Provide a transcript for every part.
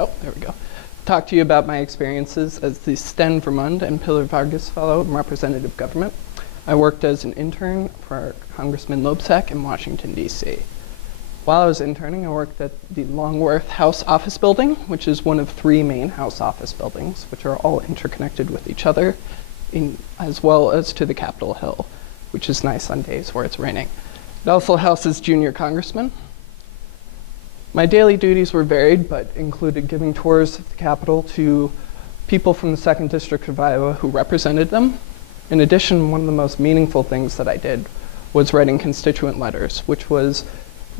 Oh, there we go. Talk to you about my experiences as the Sten, Vermund, and Pilar Vargas Fellow in Representative Government. I worked as an intern for Congressman Loebsack in Washington, D.C. While I was interning, I worked at the Longworth House Office Building, which is one of 3 main House office buildings, which are all interconnected with each other, as well as to the Capitol Hill, which is nice on days where it's raining. It also houses junior congressmen. My daily duties were varied, but included giving tours of the Capitol to people from the 2nd District of Iowa who represented them. In addition, one of the most meaningful things that I did was writing constituent letters, which was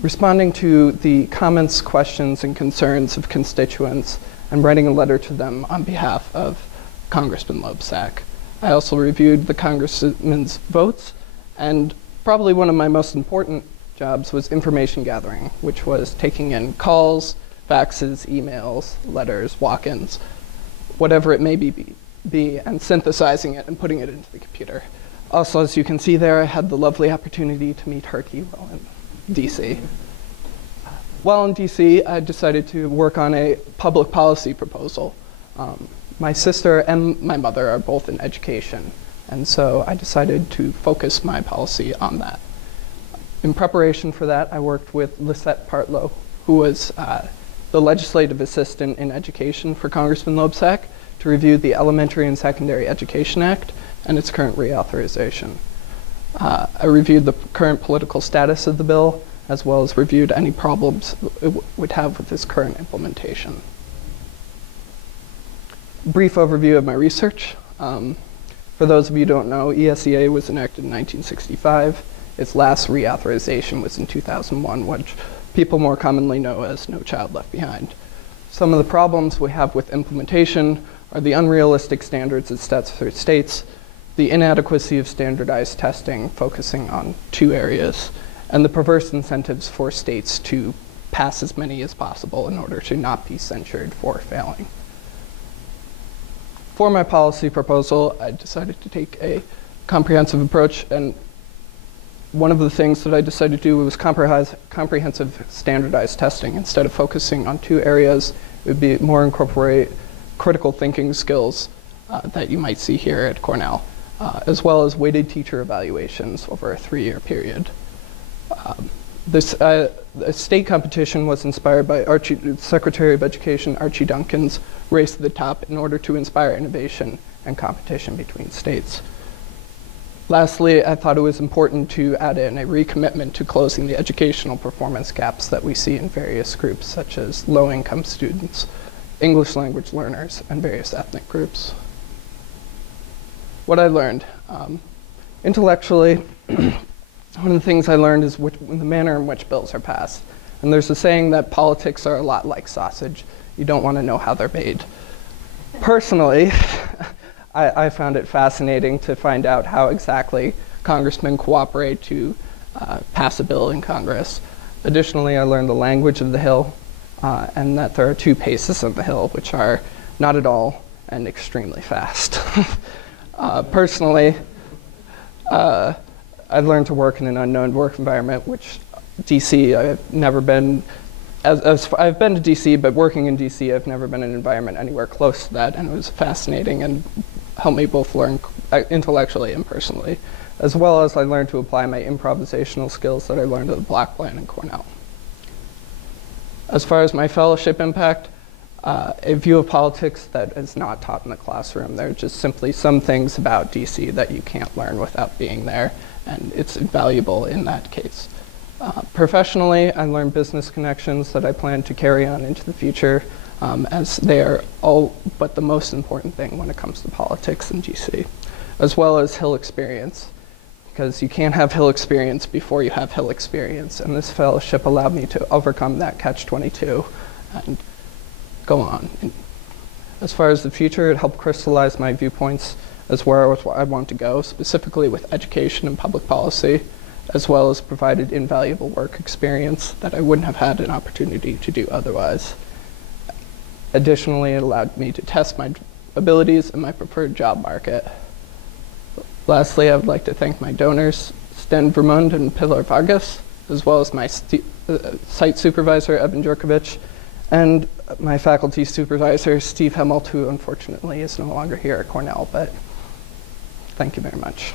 responding to the comments, questions, and concerns of constituents and writing a letter to them on behalf of Congressman Loebsack. I also reviewed the congressman's votes, and probably one of my most important jobs was information gathering, which was taking in calls, faxes, emails, letters, walk-ins, whatever it may be, and synthesizing it and putting it into the computer. Also, as you can see there, I had the lovely opportunity to meet Harky while in DC. While in DC, I decided to work on a public policy proposal. My sister and my mother are both in education, and so I decided to focus my policy on that. In preparation for that, I worked with Felow, who was the legislative assistant in education for Congressman Loebsack, to review the Elementary and Secondary Education Act and its current reauthorization. I reviewed the current political status of the bill, as well as reviewed any problems it would have with its current implementation. Brief overview of my research. For those of you who don't know, ESEA was enacted in 1965. Its last reauthorization was in 2001, which people more commonly know as No Child Left Behind. Some of the problems we have with implementation are the unrealistic standards it sets for states, the inadequacy of standardized testing focusing on 2 areas, and the perverse incentives for states to pass as many as possible in order to not be censured for failing. For my policy proposal, I decided to take a comprehensive approach, and one of the things that I decided to do was comprehensive standardized testing. Instead of focusing on 2 areas, it would be more incorporate critical thinking skills that you might see here at Cornell, as well as weighted teacher evaluations over a 3-year period. The state competition was inspired by Secretary of Education Archie Duncan's Race to the Top in order to inspire innovation and competition between states. Lastly, I thought it was important to add in a recommitment to closing the educational performance gaps that we see in various groups, such as low-income students, English language learners, and various ethnic groups. What I learned. Intellectually, one of the things I learned is the manner in which bills are passed. And there's a saying that politics are a lot like sausage. You don't want to know how they're made. Personally, I found it fascinating to find out how exactly congressmen cooperate to pass a bill in Congress. Additionally, I learned the language of the Hill and that there are 2 paces of the Hill, which are not at all and extremely fast. Personally, I learned to work in an unknown work environment, which DC, I've never been, I've been to DC, but working in DC, I've never been in an environment anywhere close to that, and it was fascinating and helped me both learn intellectually and personally, as well as I learned to apply my improvisational skills that I learned at the block plan in Cornell. As far as my fellowship impact, a view of politics that is not taught in the classroom. There are just simply some things about DC that you can't learn without being there, and it's invaluable in that case. Professionally, I learned business connections that I plan to carry on into the future, as they are all but the most important thing when it comes to politics in DC, as well as Hill experience, because you can't have Hill experience before you have Hill experience, and this fellowship allowed me to overcome that catch-22 and go on. As far as the future, it helped crystallize my viewpoints as where I want to go, specifically with education and public policy, as well as provided invaluable work experience that I wouldn't have had an opportunity to do otherwise. Additionally, it allowed me to test my abilities in my preferred job market. Lastly, I would like to thank my donors, Sten, and Pilar Vargas, as well as my site supervisor, Evan Djurkovic, and my faculty supervisor, Steve Hemmelt, who unfortunately is no longer here at Cornell, but thank you very much.